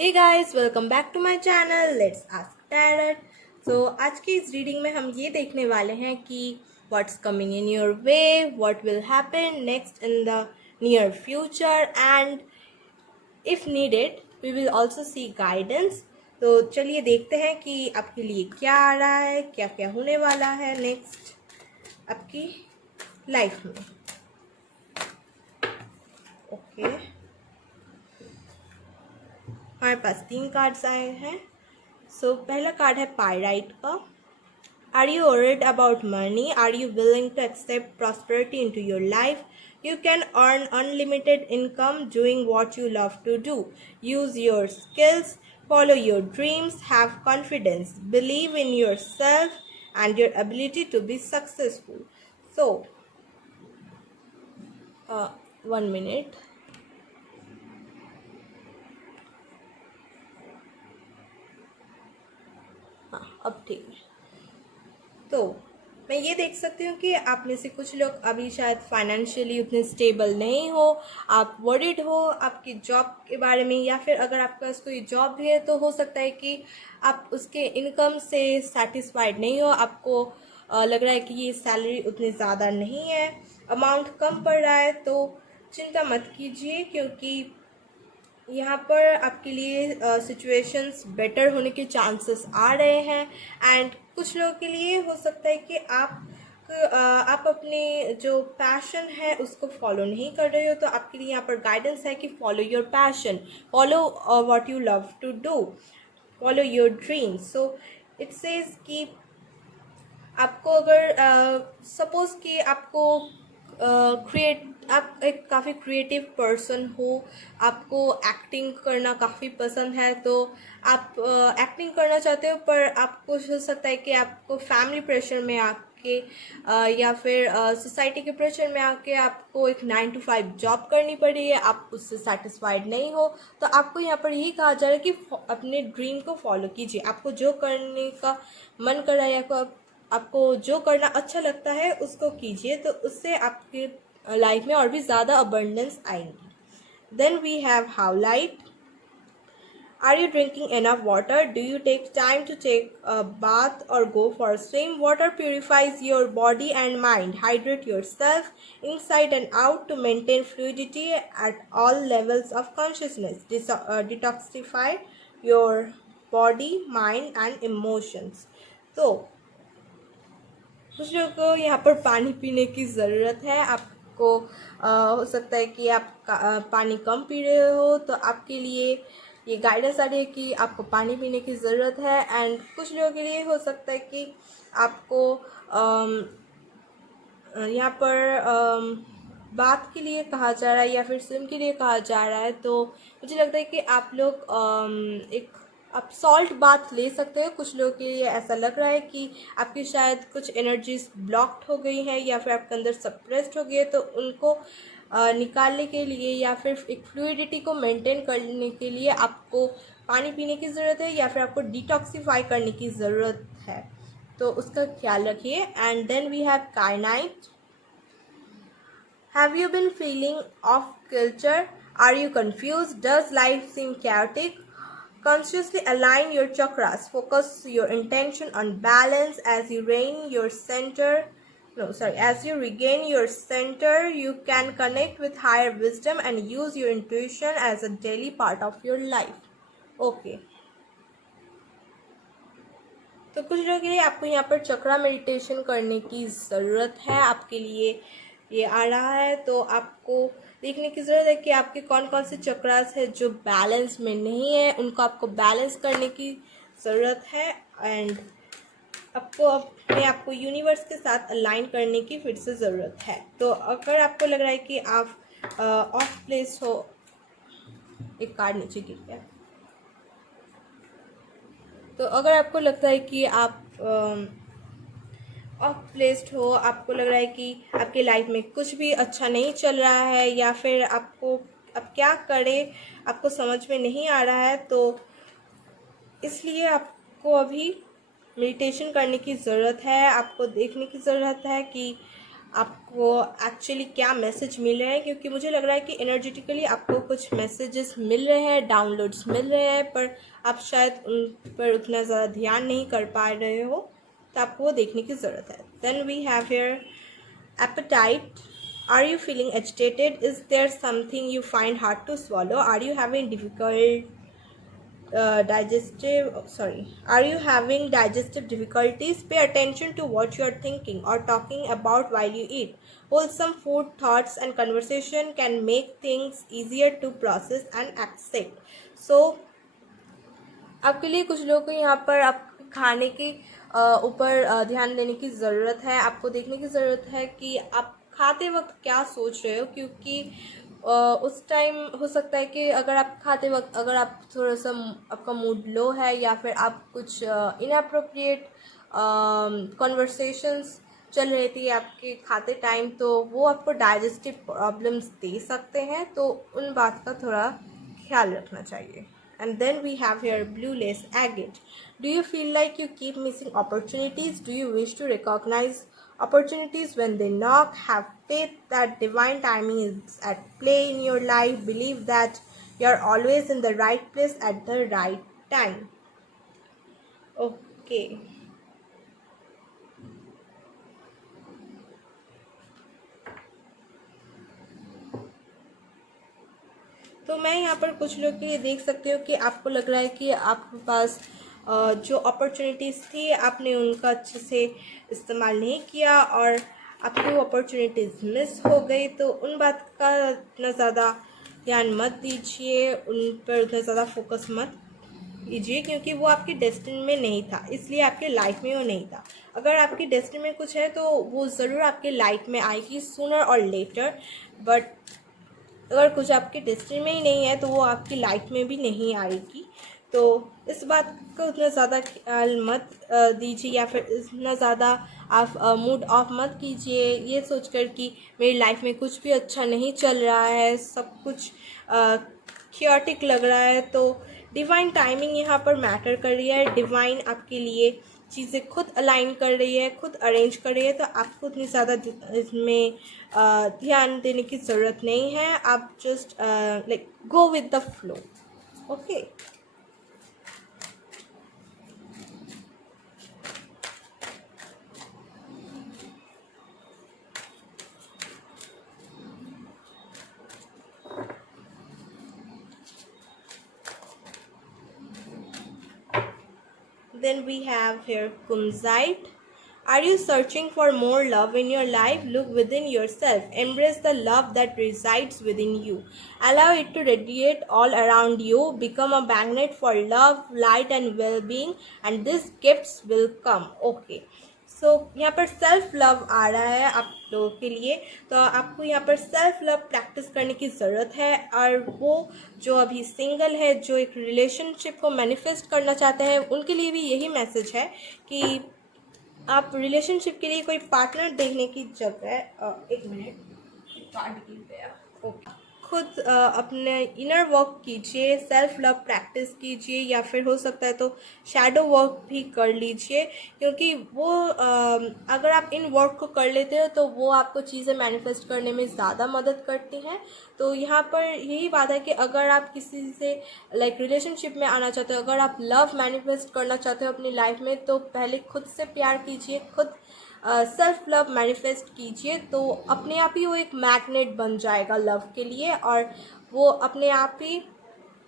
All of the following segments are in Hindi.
Hey guys, welcome back to my channel let's ask tarot. So आज की इस रीडिंग में हम ये देखने वाले हैं कि what's coming in your way, what will happen next in the near future and if needed we will also see guidance. तो चलिए देखते हैं कि आपके लिए क्या आ रहा है, क्या क्या होने वाला है नेक्स्ट आपकी लाइफ में। ओके, हमारे पास 3 कार्ड्स आए हैं। सो पहला कार्ड है पायराइट का। Are you worried about money? Are you willing to accept prosperity into your life? You can earn unlimited income doing what you love to do. Use your skills, follow your dreams, have confidence, believe in yourself and your ability to be successful. So, 1 minute. हाँ, अब ठीक है। तो मैं ये देख सकती हूँ कि आप में से कुछ लोग अभी शायद फाइनेंशियली उतने स्टेबल नहीं हो, आप वरीड हो आपकी जॉब के बारे में, या फिर अगर आपके पास कोई जॉब भी है तो हो सकता है कि आप उसके इनकम से सेटिस्फाइड नहीं हो। आपको लग रहा है कि ये सैलरी उतनी ज़्यादा नहीं है, अमाउंट कम पड़ रहा है। तो चिंता मत कीजिए, क्योंकि यहाँ पर आपके लिए सिचुएशंस बेटर होने के चांसेस आ रहे हैं। एंड कुछ लोगों के लिए हो सकता है कि आप अपने जो पैशन है उसको फॉलो नहीं कर रहे हो, तो आपके लिए यहाँ पर गाइडेंस है कि follow your passion, follow what you love to do, follow your dreams. So it says कि आपको अगर सपोज कि आपको आप एक काफ़ी क्रिएटिव पर्सन हो, आपको एक्टिंग करना काफ़ी पसंद है, तो आप एक्टिंग करना चाहते हो, पर आपको हो सकता है कि आपको फैमिली प्रेशर में आके या फिर सोसाइटी के प्रेशर में आके आपको एक 9 to 5 जॉब करनी पड़ी है, आप उससे सेटिस्फाइड नहीं हो। तो आपको यहाँ पर यही कहा जा रहा है कि अपने ड्रीम को फॉलो कीजिए। आपको जो करने का मन कर रहा है या आपको जो करना अच्छा लगता है उसको कीजिए, तो उससे आपकी लाइफ में और भी ज़्यादा अबंडेंस आएंगी। Then we have howlite. Are you drinking enough water? Do you take time to take a bath or go for a swim? Water purifies your body and mind. Hydrate yourself inside and out to maintain fluidity at all levels of consciousness. Detoxify your body, mind and emotions. So कुछ लोगों को यहाँ पर पानी पीने की ज़रूरत है। आपको हो सकता है कि आप पानी कम पी रहे हो, तो आपके लिए ये गाइडेंस आ रही है कि आपको पानी पीने की ज़रूरत है। एंड कुछ लोगों के लिए हो सकता है कि आपको यहाँ पर बात के लिए कहा जा रहा है या फिर स्विम के लिए कहा जा रहा है। तो मुझे लगता है कि आप लोग आप सॉल्ट बाथ ले सकते हो। कुछ लोगों के लिए ऐसा लग रहा है कि आपकी शायद कुछ एनर्जीज ब्लॉक्ड हो गई हैं या फिर आपके अंदर सप्रेस्ड हो गई है, तो उनको निकालने के लिए या फिर एक फ्लूइडिटी को मेंटेन करने के लिए आपको पानी पीने की ज़रूरत है या फिर आपको डिटॉक्सीफाई करने की ज़रूरत है, तो उसका ख्याल रखिए। And then we have kyanite. Have you been feeling off kilter? Are you confused? Does life seem chaotic? Consciously align your chakras. Focus your intention on balance as you regain your center. As you regain your center, you can connect with higher wisdom and use your intuition as a daily part of your life. Okay. तो कुछ लोगों के लिए आपको यहाँ पर चक्रा मेडिटेशन करने की ज़रूरत है। आपके लिए ये आ रहा है, तो आपको देखने की ज़रूरत है कि आपके कौन कौन से चक्रास है जो बैलेंस में नहीं है, उनको आपको बैलेंस करने की ज़रूरत है। एंड आपको अपने आप को यूनिवर्स के साथ अलाइन करने की फिर से ज़रूरत है। तो अगर आपको लग रहा है कि आप ऑफ प्लेस हो, एक कार्ड नीचे गिर गया, तो अगर आपको लगता है कि आप ऑफ प्लेस्ड हो, आपको लग रहा है कि आपकी लाइफ में कुछ भी अच्छा नहीं चल रहा है या फिर आपको अब क्या करें आपको समझ में नहीं आ रहा है, तो इसलिए आपको अभी मेडिटेशन करने की ज़रूरत है। आपको देखने की ज़रूरत है कि आपको एक्चुअली क्या मैसेज मिल रहे हैं, क्योंकि मुझे लग रहा है कि एनर्जेटिकली आपको कुछ मैसेजेस मिल रहे हैं, डाउनलोड्स मिल रहे हैं, पर आप शायद उन पर उतना ज़्यादा ध्यान नहीं कर पा रहे हो, तो आपको वो देखने की ज़रूरत है. Then we have here appetite. Are you feeling agitated? Is there something you find hard to swallow? Are you having are you having digestive difficulties? Pay attention to what you are thinking or talking about while you eat. Wholesome food, thoughts and conversation can make things easier to process and accept. So आपके लिए कुछ लोगों को यहाँ पर आप खाने के ऊपर ध्यान देने की ज़रूरत है. आपको देखने की ज़रूरत है कि आप खाते वक्त क्या सोच रहे हो, क्योंकि उस टाइम हो सकता है कि अगर आप खाते वक्त अगर आप थोड़ा सा आपका मूड लो है या फिर आप कुछ इनअप्रोप्रिएट कॉन्वर्सेशंस चल रही थी आपके खाते टाइम, तो वो आपको डाइजेस्टिव प्रॉब्लम्स दे सकते हैं. तो उन बात का थोड़ा ख्याल रखना चाहिए. And then we have here blue lace agate. Do you feel like you keep missing opportunities? Do you wish to recognize opportunities when they knock? Have faith that divine timing is at play in your life. Believe that you're always in the right place at the right time. Okay. तो मैं यहाँ पर कुछ लोग के लिए देख सकती हूँ कि आपको लग रहा है कि आपके पास जो अपॉर्चुनिटीज़ थी आपने उनका अच्छे से इस्तेमाल नहीं किया और आपकी वो अपॉर्चुनिटीज़ मिस हो गई. तो उन बात का इतना ज़्यादा ध्यान मत दीजिए, उन पर उतना ज़्यादा फोकस मत कीजिए, क्योंकि वो आपके डेस्टिनी में नहीं था, इसलिए आपके लाइफ में वो नहीं था. अगर आपकी डेस्टिनी में कुछ है तो वो ज़रूर आपके लाइफ में आएगी सूनर और लेटर. बट अगर कुछ आपके डेस्टिनी में ही नहीं है तो वो आपकी लाइफ में भी नहीं आएगी. तो इस बात को उतना ज़्यादा ख्याल मत दीजिए या फिर इतना ज़्यादा आप मूड ऑफ मत कीजिए ये सोचकर कि मेरी लाइफ में कुछ भी अच्छा नहीं चल रहा है, सब कुछ क्योटिक लग रहा है. तो डिवाइन टाइमिंग यहाँ पर मैटर कर रही है. डिवाइन आपके लिए चीज़ें खुद अलाइन कर रही है, खुद अरेंज कर रही है. तो आपको उतनी ज़्यादा इसमें ध्यान देने की ज़रूरत नहीं है. आप just like go with the flow. Okay. Then we have here Kumzite. Are you searching for more love in your life? Look within yourself. Embrace the love that resides within you. Allow it to radiate all around you. Become a magnet for love, light and well-being, and these gifts will come. Okay. सो यहाँ पर सेल्फ लव आ रहा है आप लोगों के लिए. तो आपको यहाँ पर सेल्फ लव प्रैक्टिस करने की ज़रूरत है. और वो जो अभी सिंगल है, जो एक रिलेशनशिप को मैनिफेस्ट करना चाहते हैं, उनके लिए भी यही मैसेज है कि आप रिलेशनशिप के लिए कोई पार्टनर देखने की जगह एक मिनट कार्ड की गया. ओके. खुद अपने इनर वर्क कीजिए, सेल्फ लव प्रैक्टिस कीजिए, या फिर हो सकता है तो शैडो वर्क भी कर लीजिए, क्योंकि वो अगर आप इन वर्क को कर लेते हो तो वो आपको चीज़ें मैनिफेस्ट करने में ज़्यादा मदद करती हैं. तो यहाँ पर यही बात है कि अगर आप किसी से लाइक रिलेशनशिप में आना चाहते हो, अगर आप लव मैनिफेस्ट करना चाहते हो अपनी लाइफ में, तो पहले खुद से प्यार कीजिए, खुद सेल्फ लव मैनिफेस्ट कीजिए. तो अपने आप ही वो एक मैग्नेट बन जाएगा लव के लिए, और वो अपने आप ही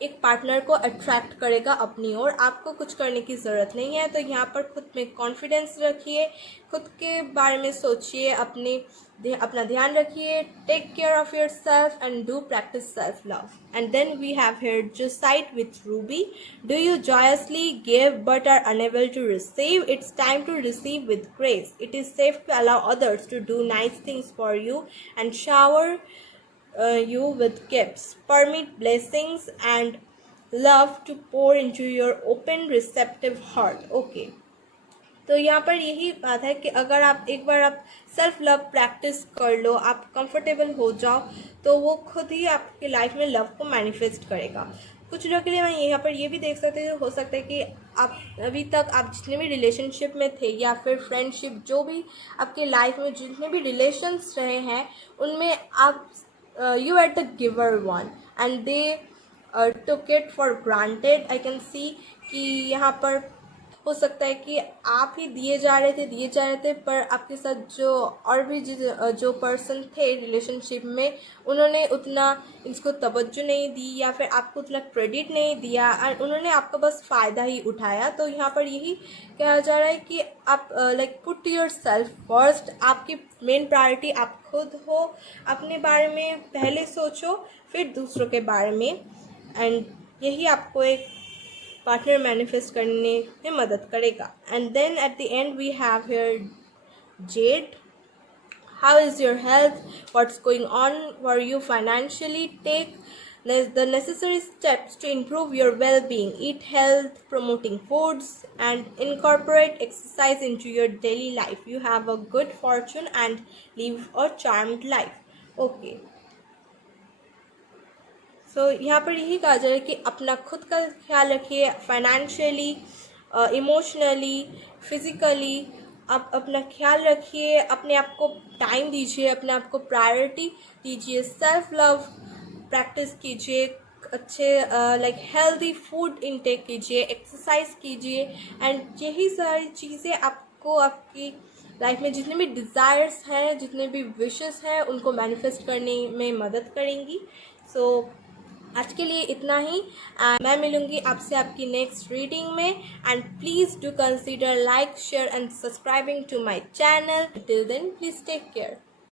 एक पार्टनर को अट्रैक्ट करेगा अपनी ओर. आपको कुछ करने की ज़रूरत नहीं है. तो यहाँ पर खुद में कॉन्फिडेंस रखिए, खुद के बारे में सोचिए, अपना ध्यान रखिए. Take care of your self and do practice self love. And then we have here zoisite with ruby. Do you joyously give but are unable to receive? It's time to receive with grace. It is safe to allow others to do nice things for you and shower you with gifts. Permit blessings and love to pour into your open receptive heart. Okay. तो यहाँ पर यही बात है कि अगर आप एक बार आप सेल्फ लव प्रैक्टिस कर लो, आप कंफर्टेबल हो जाओ, तो वो खुद ही आपकी लाइफ में लव को मैनिफेस्ट करेगा। कुछ लोगों के लिए मैं यहाँ पर ये भी देख सकते हो सकता है कि आप अभी तक आप जितने भी रिलेशनशिप में थे या फिर फ्रेंडशिप, जो भी आपके लाइफ में जितने भी रिलेशन्स रहे हैं, उनमें आप you are the giver one and they took it for granted। I can see कि यहाँ पर हो सकता है कि आप ही दिए जा रहे थे, पर आपके साथ जो और भी जो पर्सन थे रिलेशनशिप में, उन्होंने उतना इसको तवज्जो नहीं दी या फिर आपको उतना क्रेडिट नहीं दिया और उन्होंने आपका बस फ़ायदा ही उठाया। तो यहाँ पर यही कहा जा रहा है कि आप like put your self first. आपकी मेन प्रायोरिटी आप खुद हो। अपने बारे में पहले सोचो, फिर दूसरों के बारे में, एंड यही आपको एक पार्टनर मैनिफेस्ट करने में मदद करेगा। And then at the end we have here Z. How is your health, what's going on for you financially, take the necessary steps to improve your well-being. Eat health promoting foods and incorporate exercise into your daily life. You have a good fortune and live a charmed life. Okay, सो यहाँ पर यही कहा जा रहा है कि अपना खुद का ख्याल रखिए, फाइनेंशियली, इमोशनली, फिज़िकली। आप अपना ख्याल रखिए, अपने आप को टाइम दीजिए, अपने आप को प्रायोरिटी दीजिए, सेल्फ लव प्रैक्टिस कीजिए, अच्छे लाइक हेल्दी फूड इनटेक कीजिए, एक्सरसाइज कीजिए, एंड यही सारी चीज़ें आपको आपकी लाइफ में जितने भी डिज़ायर्स हैं, जितने भी विशेस हैं, उनको मैनिफेस्ट करने में मदद करेंगी। सो आज के लिए इतना ही। मैं मिलूंगी आपसे आपकी नेक्स्ट रीडिंग में, and please do consider like, share and subscribing to my channel. Till then please take care.